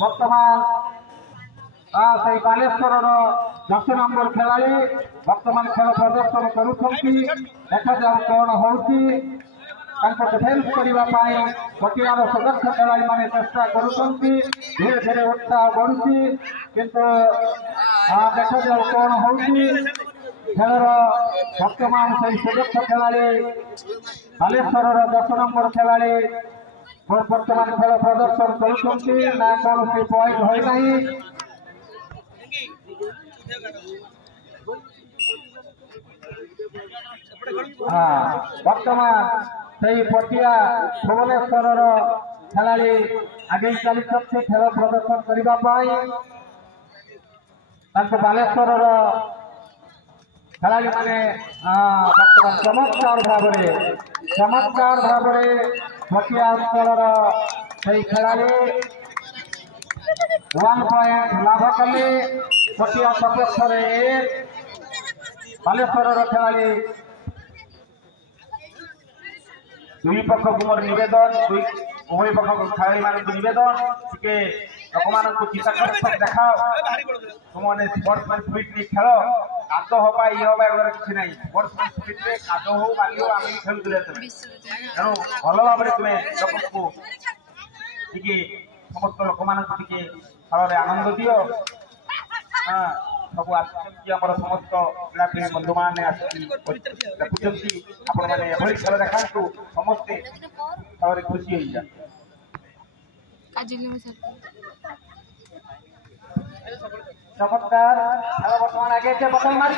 बर्तमान से बालेश्वर 10 नंबर खेलाड़ी बर्तमान खेल प्रदर्शन करुँच देखा जाऊ कौन हो डिफेन्स करने पटियार सदस्य खेलाड़ी मैंने चेष्टा करुँच धीरे धीरे उत्साह बढ़ुची किंतु देखा जाऊ कौन हो खेलर वर्तमान से सदस्य खेलाड़ी बालेश्वर 10 नंबर खेलाड़ी वर्तमान खेल प्रदर्शन करुँच ना कौन पॉइंट होना वर्तमान से पटिया भुवनेश्वर खेलाड़ी आगे चली खेल प्रदर्शन करने बालेश्वर खेलाड़ी मैंने वर्तमान चमत्कार भाव पटिया अंचल से खेलाड़ी 1 पॉइंट लाभ कले पटिया सपक्ष बालेश्वर खेलाड़ी दुई पक्ष को मोर नवेदन उभय पक्ष खेलाड़ी मान नवेदन टे लोक मान चिताकर्षक देखा तुमने स्पोर्ट्समैन स्पिरिट खेल काद हवा ये हवा एगुरा किसी ना स्पोर्ट्समैन स्पिरिट काद हो बाली हो आम खेल तेणु भल भाव तुम्हें लोक को समस्त लोक मान खेल आनंद दियो सब आम समस्त क्रीड़ाप्रेमी बंधु मैंने देखुं आपण मैंने खेल देखा समस्ते खेल खुशी हो जा चमत्कार बर्तमान आगे बर्तमान मारी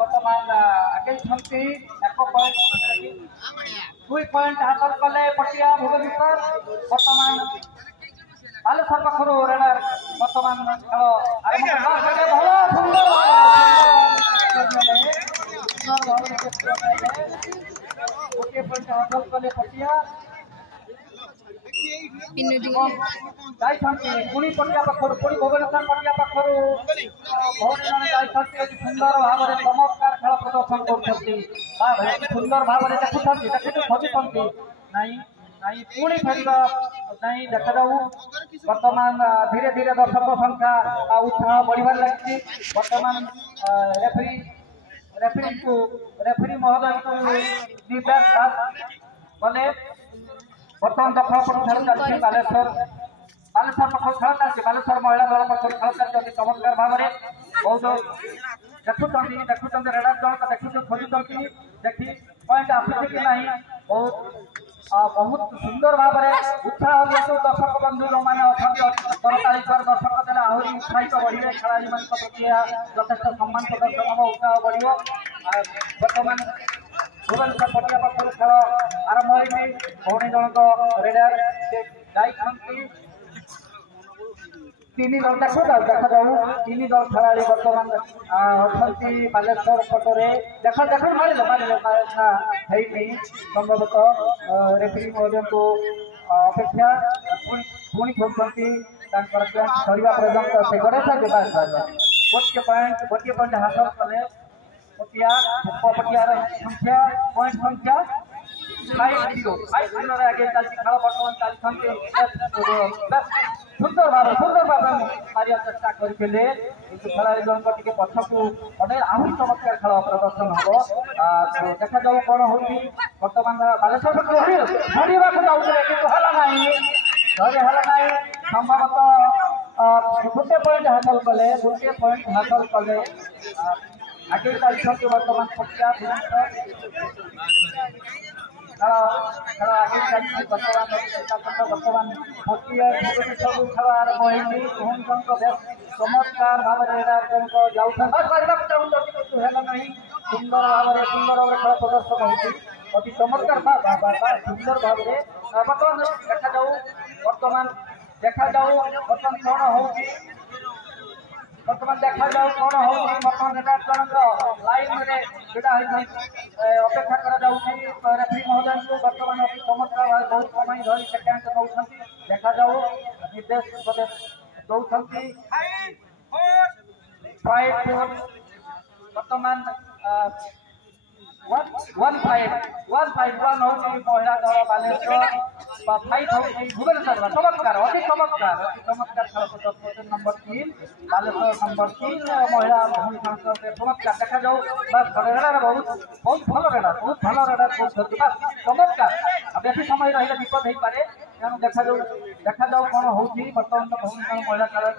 बर्तमान आगे 2 पॉइंट हासिल कले पटिया भुवनेश्वर बर्तमान बालेश्वर पाखर रेडर बर्तमान गोटे पॉइंट हासिल कले पटिया पुणी पटिया पाखर पुणी भुवनेश्वर पटिया पाखर भौणी जन सुंदर भाव में चमत्कार खेल प्रदर्शन कर सुंदर भाव में देखुं खोजुंट नहीं नहीं पुणी फेर नहीं देखा जाऊ वर्तमान धीरे धीरे दर्शक संख्या उत्साह बढ़िबार लगी वर्तमान रेफरी महोदय को निर्देश गले वर्तमान दफा खेल चलती बालेश्वर पक्ष खेल चलती बालेश्वर महिला दल पक्ष खेल चलती चमत्कार भाव में बहुत देखुं रेडर दल देखुं खोजुंट देखी पॉइंट आसूँ कि नहीं बहुत सुंदर भाव में उत्साह दिखाते दर्शक बंधु जो मैंने सरकारी दर्शक देने आहरी उत्साहित बढ़े खेलाड़ी मान प्रति यथेष सम्मान प्रदर्शन हम उत्साह बढ़ बर्तमान भुवनेश्वर पटिया पक्ष खेल आरंभ होगी भौणी जन रेडर जाइए 3 दल देखा जाऊ 3 दल खेलाड़ी बर्तमान अच्छा बालेश्वर पटरे देख मारे संभवतः रेफरी महोदय को अपेक्षा पुणी खोजती सरिया पर्यटन से गोटे पॉइंट हासिल कले पटिया संख्या पॉइंट संख्या 5-0 आगे चलती खेल बर्तमान चलती सुंदर भाव मारिया चेष्टा करते खेलाड़ी जन टे पछकू अने आहरी चमत्कार खेल प्रदर्शन हम देखा जाऊ कौन हो बर्तमान बालेश्वर धरवा जाऊे कि संभवतः गोटे पॉइंट हासिल कले आगे चलती बर्तमान पटिया खेल आगे चलती बर्तमान पटिया भुवनेश्वर खेल आरंभ होगी भुवनेश्वर चमत्कार भाव जाऊँ नहीं सुंदर भाव में खेल प्रदर्शन होती अति चमत्कार सुंदर भाव में बर्तमान देखा जाऊ बर्तमान कौन हो बर्तमान रेडर जन लाइन में छीड़ा अपेक्षा कर रेफरी महोदय को बर्तमान अति चमत्कार भाव बहुत समय धरी सेकेंड नौ देखा जाऊ निर्देश दौरान बर्तमान 151 होची महिला दल बालेश्वर 5 होची भुवनेश्वर चमत्कार अति चमत्कार खेल प्रदर्शन नंबर 3 बालेश्वर नंबर 3 महिला भूमि संसद चमत्कार देखा जाऊ बस रेडा बहुत भल रेडा बहुत चमत्कार बेसी समय रही विपद हो पारे तेणु देखा जाऊ कौन होची बर्तमान भूमि महिला कले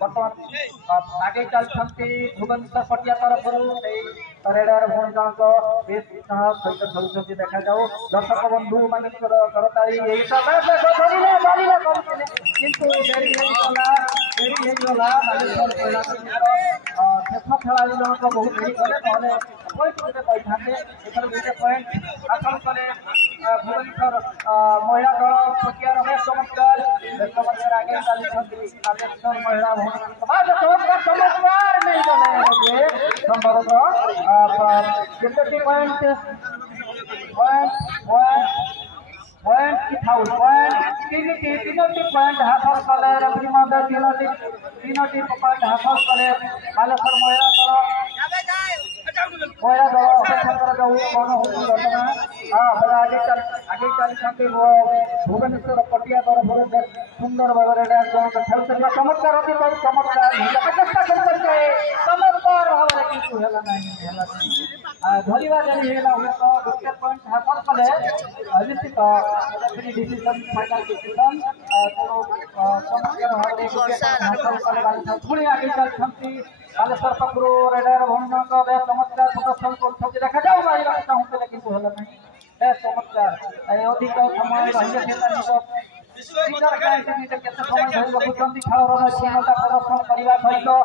बर्तमान आगे चलती भुवनेश्वर पटिया तरफ रेडार भूमि बेस सहित खेलुँच देखा जाऊ दर्शक बंधु मान करताली शेष खेलाड़ी जनक बहुत देरी कले गोटे पॉइंट हासिल कले भुवनेश्वर महिला दल पटिया रमेश चमत्कार आगे चलती बालेश्वर महिला चमत्कार नहीं गले संभवतः केतोटी पॉइंट तीनोटी पॉइंट हासिल कले रेफरी महोदय तीनोटी पॉइंट हासिल कले बालेश्वर महिला दल अपेक्षा कर जाऊ कौन हो वर्तमान आगे चलती भुवनेश्वर पटिया तरफ सुंदर भाव खेल चमत्कार अति चमत्कार चेष्टा चमत्कार भाव धरवा देरी है गोटे पॉइंट हासिल कले निश्चित डिसीजन फाइनल डिसीजन चमत्कार भाव हासिल कले पुणी आगे चलती बालेश्वर पकड़ू रेडर भूमि चमत्कार प्रदर्शन कर देखा जाऊ मारे चाहूले कि चमत्कार अधिक समय रही खेल प्रदर्शन करने सहित